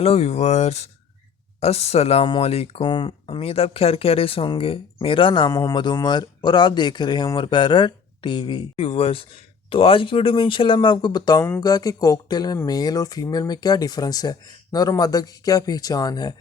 Hello viewers, अस्सलामुअलैकुम। उम्मीद आप खैर खैरियत से होंगे। मेरा नाम मोहम्मद उमर और आप देख रहे हैं उमर पैरट टीवी। व्यूवर्स, तो आज की वीडियो में इंशाल्लाह मैं आपको बताऊंगा कि कॉकटेल में मेल और फीमेल में क्या डिफरेंस है, नर और मादा की क्या पहचान है।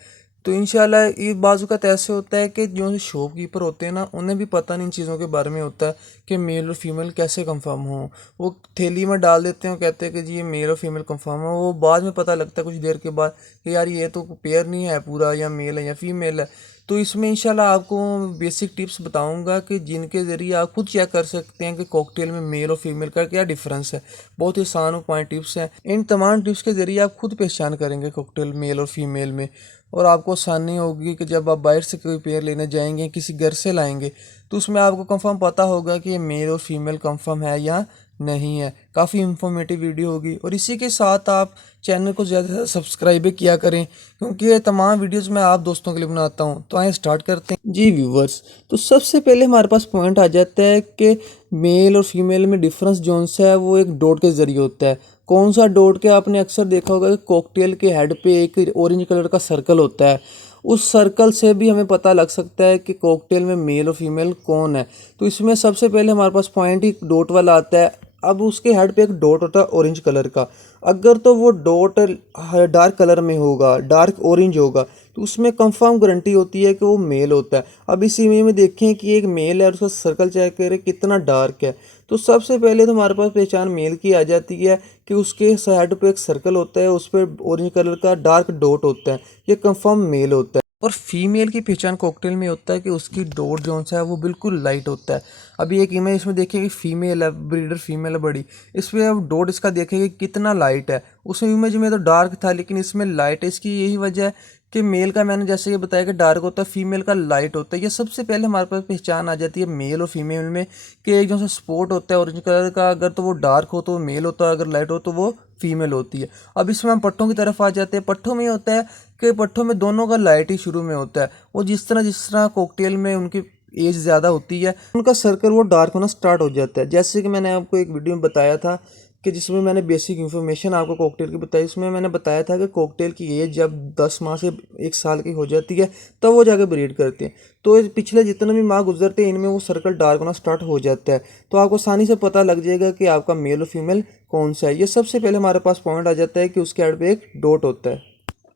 तो इंशाल्लाह ये बाज़ ऐसे होता है कि जो शॉपकीपर होते हैं ना, उन्हें भी पता नहीं इन चीज़ों के बारे में होता है कि मेल और फीमेल कैसे कंफर्म हो। वो थैली में डाल देते हैं, कहते हैं कि जी ये मेल और फीमेल कंफर्म है। वो बाद में पता लगता है कुछ देर के बाद कि यार ये तो पेयर नहीं है पूरा, या मेल है या फीमेल है। तो इसमें इंशाल्लाह आपको बेसिक टिप्स बताऊंगा कि जिनके ज़रिए आप खुद चेक कर सकते हैं कि कॉकटेल में मेल और फीमेल का क्या डिफरेंस है। बहुत ही आसान और पॉइंट टिप्स हैं। इन तमाम टिप्स के ज़रिए आप खुद पहचान करेंगे कॉकटेल मेल और फीमेल में, और आपको आसानी होगी कि जब आप बाहर से कोई पेयर लेने जाएंगे, किसी घर से लाएंगे, तो उसमें आपको कंफर्म पता होगा कि ये मेल और फीमेल कंफर्म है या नहीं है। काफ़ी इंफॉर्मेटिव वीडियो होगी। और इसी के साथ आप चैनल को ज़्यादा से ज़्यादा सब्सक्राइब भी किया करें, क्योंकि ये तमाम वीडियोस मैं आप दोस्तों के लिए बनाता हूँ। तो आइए स्टार्ट करते हैं जी व्यूवर्स। तो सबसे पहले हमारे पास पॉइंट आ जाता है कि मेल और फीमेल में डिफरेंस जोन सा है वो एक डॉट के ज़रिए होता है। कौन सा डॉट? के आपने अक्सर देखा होगा कि कॉकटेल के हेड पे एक ऑरेंज कलर का सर्कल होता है। उस सर्कल से भी हमें पता लग सकता है कि कॉकटेल में मेल और फीमेल कौन है। तो इसमें सबसे पहले हमारे पास पॉइंट ही डॉट वाला आता है। अब उसके हेड पे एक डॉट होता है ऑरेंज कलर का। अगर तो वो डॉट डार्क कलर में होगा, डार्क ऑरेंज होगा, तो उसमें कंफर्म गारंटी होती है कि वो मेल होता है। अब इस इमेज में देखें कि एक मेल है और उसका सर्कल चेक करें कितना डार्क है। तो सबसे पहले तो हमारे पास पहचान मेल की आ जाती है कि उसके साइड पे एक सर्कल होता है, उस पर ऑरेंज कलर का डार्क डॉट होता है, ये कंफर्म मेल होता है। और फीमेल की पहचान कॉकटेल में होता है कि उसकी डॉट जो है वो बिल्कुल लाइट होता है। अभी एक इमेज इसमें देखिए कि फीमेल है, ब्रीडर फीमेल है बड़ी, इसमें अब डॉट इसका देखेंगे कितना लाइट है। उस इमेज में तो डार्क था लेकिन इसमें लाइट है। इसकी यही वजह है कि मेल का मैंने जैसे ये बताया कि डार्क होता है, फीमेल का लाइट होता है। ये सबसे पहले हमारे पास पहचान आ जाती है मेल और फीमेल में कि एक जो सा स्पॉट होता है ऑरेंज कलर का, अगर तो वो डार्क हो तो वो मेल होता है, अगर लाइट हो तो वो फीमेल होती है। अब इसमें हम पट्टों की तरफ आ जाते हैं। पट्टों में होता है कि पट्टों में दोनों का लाइट ही शुरू में होता है। वो जिस तरह कॉकटेल में उनकी एज ज़्यादा होती है, उनका सर्कल वो डार्क होना स्टार्ट हो जाता है। जैसे कि मैंने आपको एक वीडियो में बताया था कि जिसमें मैंने बेसिक इन्फॉर्मेशन आपको कॉकटेल की बताई, उसमें मैंने बताया था कि कॉकटेल की एज जब 10 माह से 1 साल की हो जाती है तब वो जाके ब्रीड करते हैं। तो पिछले जितने भी माह गुजरते हैं इनमें वो सर्कल डार्क होना स्टार्ट हो जाता है। तो आपको आसानी से पता लग जाएगा कि आपका मेल और फीमेल कौन सा है। ये सबसे पहले हमारे पास पॉइंट आ जाता है कि उसके हेड पे एक डॉट होता है।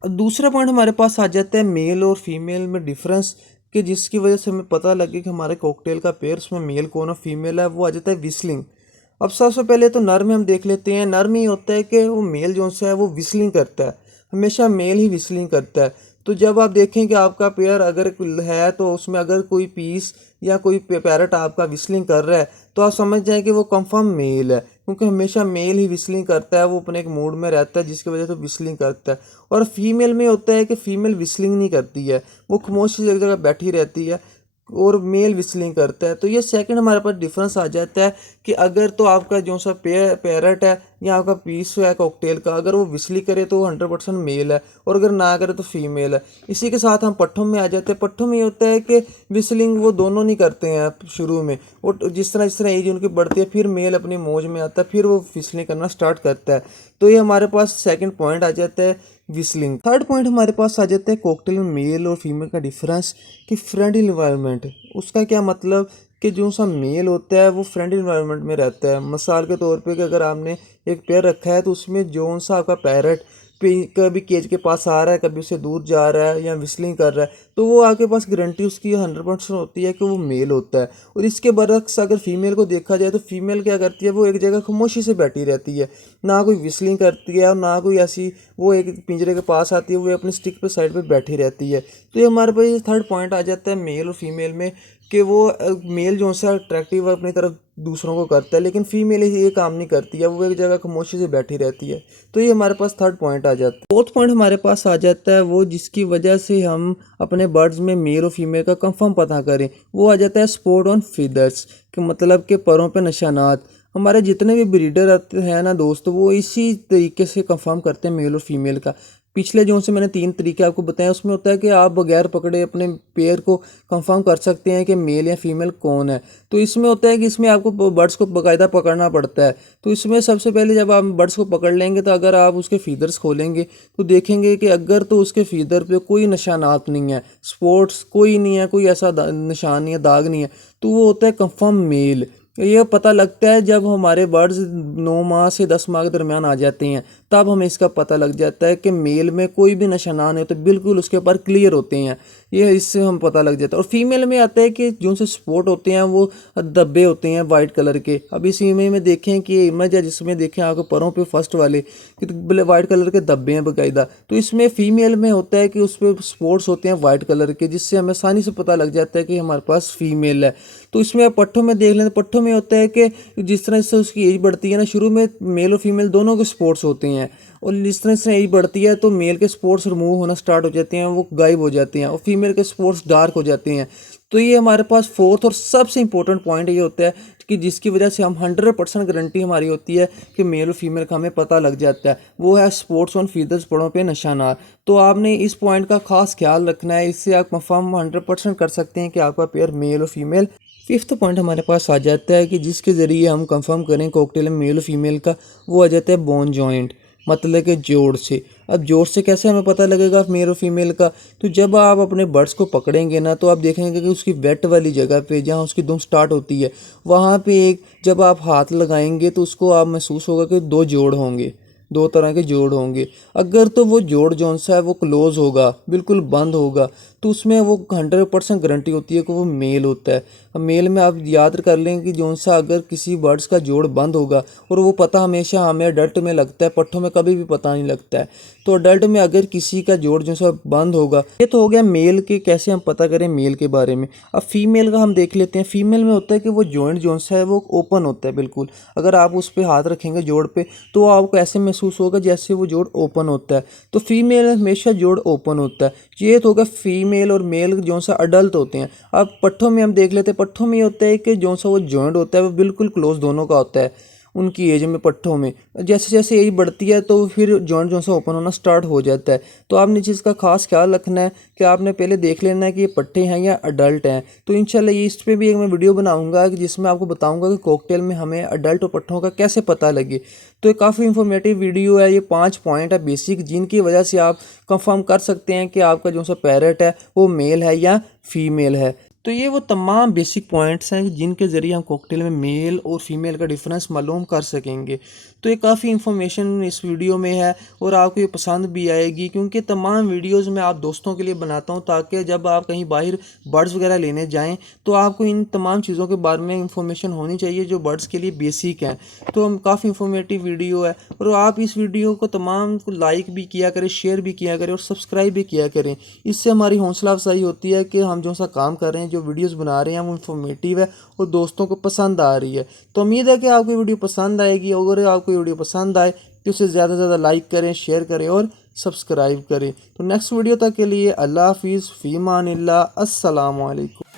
दूसरा पॉइंट हमारे पास आ जाता है मेल और फीमेल में डिफरेंस, कि जिसकी वजह से हमें पता लगे कि हमारे कॉकटेल का पेयर उसमें मेल कौन और फीमेल है। वो आ जाता है विस्लिंग। अब सबसे पहले तो नर में हम देख लेते हैं। नर में ही होता है कि वो मेल जो सा है वो विस्लिंग करता है, हमेशा मेल ही विस्लिंग करता है। तो जब आप देखें कि आपका पेयर अगर है तो उसमें अगर कोई पीस या कोई पैरट आपका विस्लिंग कर रहा है तो आप समझ जाएं कि वो कंफर्म मेल है, क्योंकि हमेशा मेल ही विस्लिंग करता है। वो अपने एक मूड में रहता है जिसकी वजह से विस्लिंग करता है। और फीमेल में होता है कि फीमेल विस्लिंग नहीं करती है, वो खामोशी से एक जगह बैठी रहती है, और मेल विस्लिंग करता है। तो ये सेकंड हमारे पास डिफरेंस आ जाता है कि अगर तो आपका जो सा पैरट है या आपका पीस है कॉकटेल का, अगर वो विस्ली करे तो वो 100% मेल है, और अगर ना करे तो फीमेल है। इसी के साथ हम पट्ठों में आ जाते हैं। पट्ठों में ये होता है कि विस्लिंग वो दोनों नहीं करते हैं शुरू में। वो जिस तरह एज उनकी बढ़ती है फिर मेल अपनी मौज में आता है, फिर वो विस्लिंग करना स्टार्ट करता है। तो ये हमारे पास सेकंड पॉइंट आ जाता है विस्लिंग। थर्ड पॉइंट हमारे पास आ जाता है कॉकटेल में मेल और फीमेल का डिफरेंस, कि फ्रेंडली इन्वायरमेंट। उसका क्या मतलब कि जो सा मेल होता है वो फ्रेंडली इन्वायरमेंट में रहता है। मिसाल के तौर पे कि अगर आपने एक पेयर रखा है तो उसमें जो सा आपका पैरट कभी केज के पास आ रहा है, कभी उससे दूर जा रहा है या विस्लिंग कर रहा है, तो वो आपके पास गारंटी उसकी 100% होती है कि वो मेल होता है। और इसके बरक्स अगर फीमेल को देखा जाए तो फीमेल क्या करती है, वो एक जगह खामोशी से बैठी रहती है, ना कोई विस्लिंग करती है और ना कोई ऐसी वो एक पिंजरे के पास आती है, वो अपनी स्टिक पे साइड पे बैठी रहती है। तो ये हमारे पास थर्ड पॉइंट आ जाता है मेल और फीमेल में, कि वो मेल जो सा अट्रैक्टिव अपनी तरफ दूसरों को करता है, लेकिन फीमेल ये काम नहीं करती है, वो एक जगह खामोशी से बैठी रहती है। तो ये हमारे पास थर्ड पॉइंट आ जाता है। फोर्थ पॉइंट हमारे पास आ जाता है वो जिसकी वजह से हम अपने बर्ड्स में मेल और फीमेल का कंफर्म पता करें। वो आ जाता है स्पॉट ऑन फीदर्स, कि मतलब के परों पे निशानात। हमारे जितने भी ब्रीडर आते हैं ना दोस्तों, वो इसी तरीके से कंफर्म करते हैं मेल और फीमेल का, पिछले जो से मैंने 3 तरीके आपको बताए, उसमें होता है कि आप बगैर पकड़े अपने पेयर को कंफर्म कर सकते हैं कि मेल या फीमेल कौन है। तो इसमें होता है कि इसमें आपको बर्ड्स को बाकायदा पकड़ना पड़ता है। तो इसमें सबसे पहले जब आप बर्ड्स को पकड़ लेंगे तो अगर आप उसके फीदर्स खोलेंगे तो देखेंगे कि अगर तो उसके फीदर पे कोई निशानात नहीं है, स्पॉट्स कोई नहीं है, कोई ऐसा निशान नहीं है, दाग नहीं है, तो वो होता है कंफर्म मेल। ये पता लगता है जब हमारे बर्ड्स 9 माह से 10 माह के दरमियान आ जाते हैं, तब हमें इसका पता लग जाता है कि मेल में कोई भी निशानान है तो बिल्कुल उसके ऊपर क्लियर होते हैं। ये इससे हम पता लग जाता है। और फीमेल में आता है कि जो से स्पॉट होते हैं वो धब्बे होते हैं वाइट कलर के। अब इस इमेज में देखें कि ये इमेज है जिसमें देखें आपको परों पे फर्स्ट वाले कि वाइट कलर के धब्बे हैं बाकायदा। तो इसमें फीमेल में होता है कि उस पर स्पॉट्स होते हैं वाइट कलर के, जिससे हमें आसानी से पता लग जाता है कि हमारे पास फीमेल है। तो इसमें पट्ठों में देख लें तो पट्ठों में होता है कि जिस तरह से उसकी एज बढ़ती है ना, शुरू में मेल और फीमेल दोनों के स्पॉट्स होते हैं, और जिस तरह से एज बढ़ती है तो मेल के स्पॉट्स रिमूव होना स्टार्ट हो जाते हैं, वो गायब हो जाते हैं, और फीमेल के स्पॉट्स डार्क हो जाते हैं। तो ये हमारे पास फोर्थ और सबसे इंपॉर्टेंट पॉइंट ये होता है कि जिसकी वजह से हम 100% गारंटी हमारी होती है कि मेल और फीमेल का हमें पता लग जाता है, वो है स्पॉट्स ऑन फीदर्स, पड़ों पे निशानात। तो आपने इस पॉइंट का खास ख्याल रखना है, इससे आप कंफर्म 100% कर सकते हैं कि आपका पेयर मेल और फीमेल। फिफ्थ पॉइंट हमारे पास आ जाता है कि जिसके ज़रिए हम कंफर्म करें कॉकटेल में मेल और फीमेल का, वो आ जाता है बोन जॉइंट, मतलब कि जोड़ से। अब जोड़ से कैसे हमें पता लगेगा मेल और फीमेल का? तो जब आप अपने बर्ड्स को पकड़ेंगे ना, तो आप देखेंगे कि उसकी वेट वाली जगह पे जहाँ उसकी दुम स्टार्ट होती है, वहाँ पे एक जब आप हाथ लगाएंगे तो उसको आप महसूस होगा कि 2 जोड़ होंगे, 2 तरह के जोड़ होंगे। अगर तो वो जोड़ जौन सा है वो क्लोज होगा, बिल्कुल बंद होगा, तो उसमें वो 100% गारंटी होती है कि वो मेल होता है। अब मेल में आप याद कर लें कि जौन सा अगर किसी बर्ड्स का जोड़ बंद होगा, और वो पता हमेशा हमें अडल्ट में लगता है, पट्ठों में कभी भी पता नहीं लगता है। तो अडल्ट में अगर किसी का जोड़ जो सा बंद होगा, ये तो हो गया मेल के कैसे हम पता करें मेल के बारे में। अब फीमेल का हम देख लेते हैं। फीमेल में होता है कि वो जॉइंट जौन सा है वो ओपन होता है बिल्कुल। अगर आप उस पर हाथ रखेंगे जोड़ पे, तो आपको ऐसे महसूस होगा जैसे वो जोड़ ओपन होता है। तो फीमेल हमेशा जोड़ ओपन होता है। ये तो होगा फीमेल। और मेल जो सा अडल्ट होते हैं। अब पट्ठों में हम देख लेते हैं। पट्ठों में ये होता है कि जो सा वो जॉइंट होता है वो बिल्कुल क्लोज दोनों का होता है उनकी एज में, पट्ठों में। जैसे जैसे एज बढ़ती है तो फिर जॉइंट जो सा ओपन होना स्टार्ट हो जाता है। तो आपने चीज़ का खास ख्याल रखना है कि आपने पहले देख लेना है कि ये पट्ठे हैं या अडल्ट हैं। तो इंशाल्लाह ये इस पर भी एक मैं वीडियो बनाऊंगा कि जिसमें आपको बताऊंगा कि कॉकटेल में हमें अडल्ट और पट्ठों का कैसे पता लगे। तो ये काफ़ी इंफॉर्मेटिव वीडियो है। ये 5 पॉइंट है बेसिक, जिनकी वजह से आप कंफर्म कर सकते हैं कि आपका जो सा पैरट है वो मेल है या फीमेल है। तो ये वो तमाम बेसिक पॉइंट्स हैं जिनके ज़रिए हम कॉकटेल में मेल और फीमेल का डिफरेंस मालूम कर सकेंगे। तो ये काफ़ी इन्फॉर्मेशन इस वीडियो में है और आपको ये पसंद भी आएगी, क्योंकि तमाम वीडियोस मैं आप दोस्तों के लिए बनाता हूँ ताकि जब आप कहीं बाहर बर्ड्स वगैरह लेने जाएं तो आपको इन तमाम चीज़ों के बारे में इंफॉर्मेशन होनी चाहिए जो बर्ड्स के लिए बेसिक हैं। तो हम काफ़ी इंफॉर्मेटिव वीडियो है, और आप इस वीडियो को तमाम को लाइक भी किया करें, शेयर भी किया करें और सब्सक्राइब भी किया करें। इससे हमारी हौसला अफजाई होती है कि हम जो सा काम कर रहे हैं, जो वीडियोस बना रहे हैं, वो इन्फॉर्मेटिव है और दोस्तों को पसंद आ रही है। तो उम्मीद है कि आपको वीडियो पसंद आएगी। अगर आपको वीडियो पसंद आए तो उसे ज़्यादा से ज़्यादा लाइक करें, शेयर करें और सब्सक्राइब करें। तो नेक्स्ट वीडियो तक के लिए अल्लाह हाफिज़, फ़ी अमानिल्लाह, अस्सलामु अलैकुम।